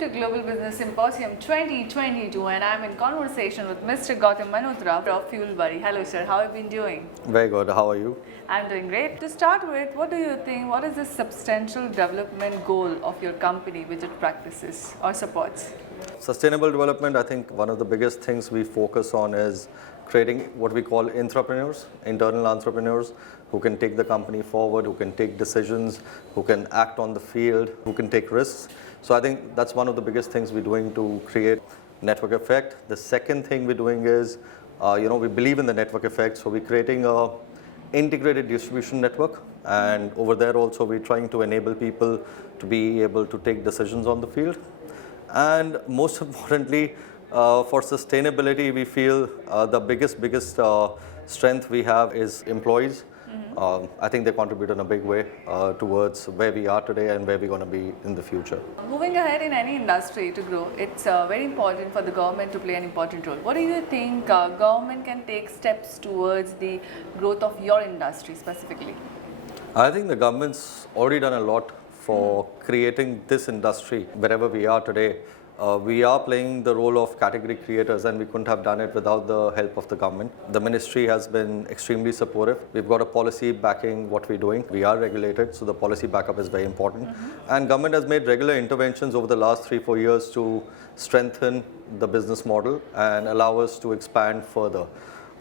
to Global Business Symposium 2022 and I'm in conversation with Mr. Gutam Malhotra of FuelBuddy. Hello sir, how have you been doing? Very good. How are you? I'm doing great. To start with, what do you think, what is the substantial development goal of your company which it practices or supports? Sustainable development, I think one of the biggest things we focus on is creating what we call entrepreneurs, internal entrepreneurs who can take the company forward, who can take decisions, who can act on the field, who can take risks. So I think that's one of the biggest things we're doing to create network effect. The second thing we're doing is, we believe in the network effect, so we're creating a integrated distribution network, and over there also we're trying to enable people to be able to take decisions on the field. And most importantly, for sustainability, we feel the biggest strength we have is employees. I think they contribute in a big way towards where we are today and where we're going to be in the future. Moving ahead in any industry to grow, it's very important for the government to play an important role. What do you think government can take steps towards the growth of your industry specifically? I think the government's already done a lot for creating this industry wherever we are today. We are playing the role of category creators, and we couldn't have done it without the help of the government. The ministry has been extremely supportive. We've got a policy backing what we're doing. We are regulated, so the policy backup is very important. And government has made regular interventions over the last 3-4 years to strengthen the business model and allow us to expand further.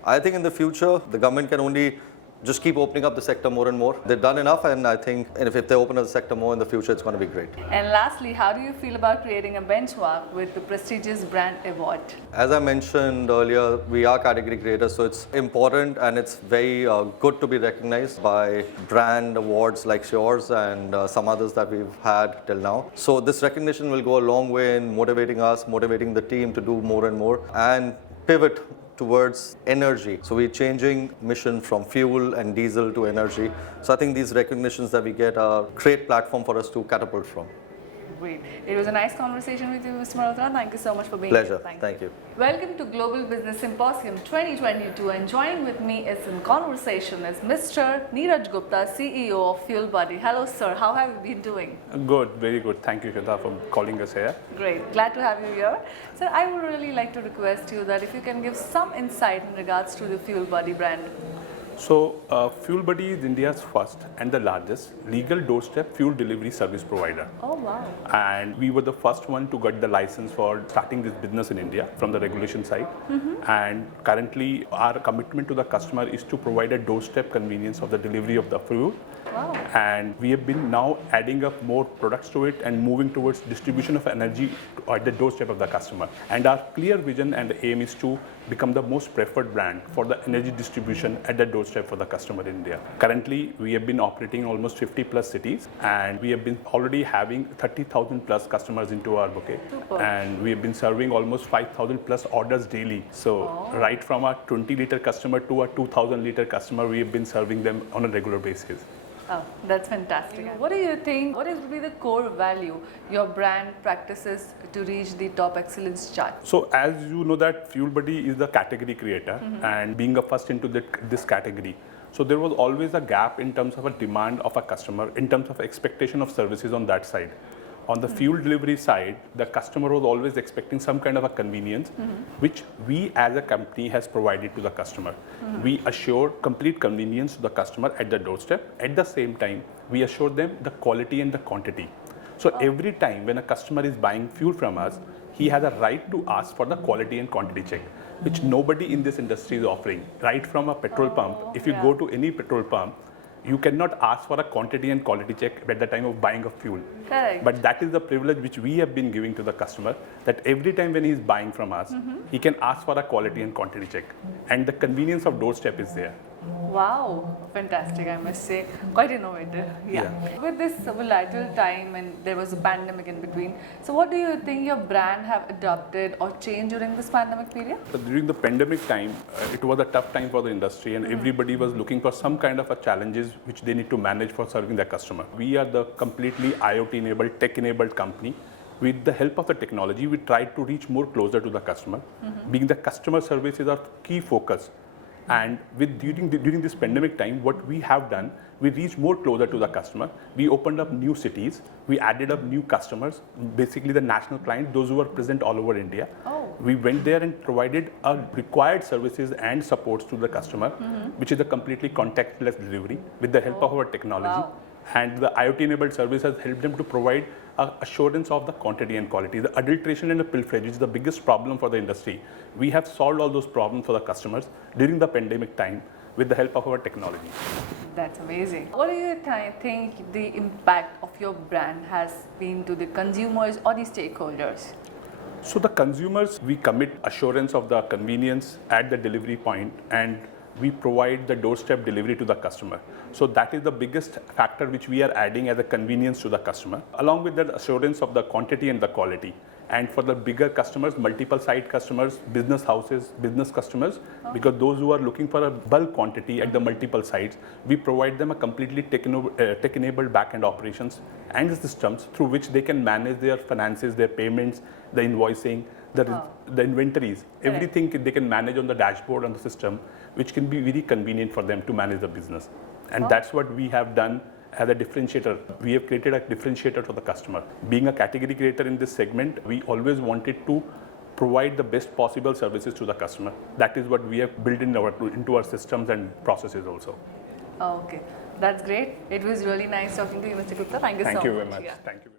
I think in the future, the government can only just keep opening up the sector more and more. They've done enough, and I think if they open up the sector more in the future, it's going to be great. And lastly, how do you feel about creating a benchmark with the prestigious brand award? As I mentioned earlier, we are category creators, so it's important and it's very good to be recognized by brand awards like yours and some others that we've had till now. So this recognition will go a long way in motivating us, motivating the team to do more and more and pivot towards energy. So we're changing mission from fuel and diesel to energy. So I think these recognitions that we get are a great platform for us to catapult from. Great. It was a nice conversation with you, Mr. Malhotra. Thank you so much for being Pleasure. here. Thank you. Welcome to Global Business Symposium 2022, and joining with me is in conversation is Mr. Niraj Gupta, CEO of FuelBuddy. Hello sir, how have you been doing? Good, very good. Thank you, Shweta, for calling us here. Great, glad to have you here. Sir, I would really like to request you that if you can give some insight in regards to the FuelBuddy brand. So, FuelBuddy is India's first and the largest legal doorstep fuel delivery service provider. Oh wow. And we were the first one to get the license for starting this business in India from the regulation side. And currently, our commitment to the customer is to provide a doorstep convenience of the delivery of the fuel. Wow. And we have been now adding up more products to it and moving towards distribution of energy at the doorstep of the customer. And our clear vision and aim is to become the most preferred brand for the energy distribution at the doorstep for the customer in India. Currently, we have been operating almost 50 plus cities, and we have been already having 30,000 plus customers into our bouquet. Super. And we have been serving almost 5,000 plus orders daily. So right from our 20-liter customer to our 2,000-liter customer, we have been serving them on a regular basis. Oh, that's fantastic. What do you think, what would be the core value your brand practices to reach the top excellence chart? So as you know that FuelBuddy is the category creator and being a first into this category. So there was always a gap in terms of a demand of a customer, in terms of expectation of services on that side. On the fuel delivery side, the customer was always expecting some kind of a convenience, which we as a company has provided to the customer. We assure complete convenience to the customer at the doorstep. At the same time, we assure them the quality and the quantity. So every time when a customer is buying fuel from us, he has a right to ask for the quality and quantity check, which nobody in this industry is offering. Right from a petrol pump, if you go to any petrol pump, you cannot ask for a quantity and quality check at the time of buying of fuel. Correct. But that is the privilege which we have been giving to the customer, that every time when he is buying from us, he can ask for a quality and quantity check. And the convenience of doorstep is there. Wow, fantastic, I must say. Quite innovative. Yeah. With this volatile time and there was a pandemic in between, so what do you think your brand have adopted or changed during this pandemic period? During the pandemic time, it was a tough time for the industry, and everybody was looking for some kind of a challenges which they need to manage for serving their customer. We are the completely IoT-enabled, tech-enabled company. With the help of the technology, we tried to reach more closer to the customer. Being the customer service is our key focus. And during this pandemic time, what we have done, we reached more closer to the customer. We opened up new cities. We added up new customers, basically the national clients, those who were present all over India. Oh. We went there and provided required services and supports to the customer, which is a completely contactless delivery with the help of our technology. Wow. And the IoT-enabled service has helped them to provide assurance of the quantity and quality. The adulteration and the pilferage is the biggest problem for the industry. We have solved all those problems for the customers during the pandemic time with the help of our technology. That's amazing. What do you think the impact of your brand has been to the consumers or the stakeholders? So the consumers, we commit assurance of the convenience at the delivery point, and we provide the doorstep delivery to the customer. So that is the biggest factor which we are adding as a convenience to the customer, along with that assurance of the quantity and the quality. And for the bigger customers, multiple site customers, business houses, business customers, because those who are looking for a bulk quantity at the multiple sites, we provide them a completely tech-enabled back-end operations and systems through which they can manage their finances, their payments, the invoicing, the inventories, everything they can manage on the dashboard on the system, which can be very convenient for them to manage the business. And that's what we have done as a differentiator. We have created a differentiator for the customer. Being a category creator in this segment, we always wanted to provide the best possible services to the customer. That is what we have built into our systems and processes also. Okay, that's great. It was really nice talking to you, Mr. Gupta. Thank you so much. Thank you very much. Yeah. Thank you.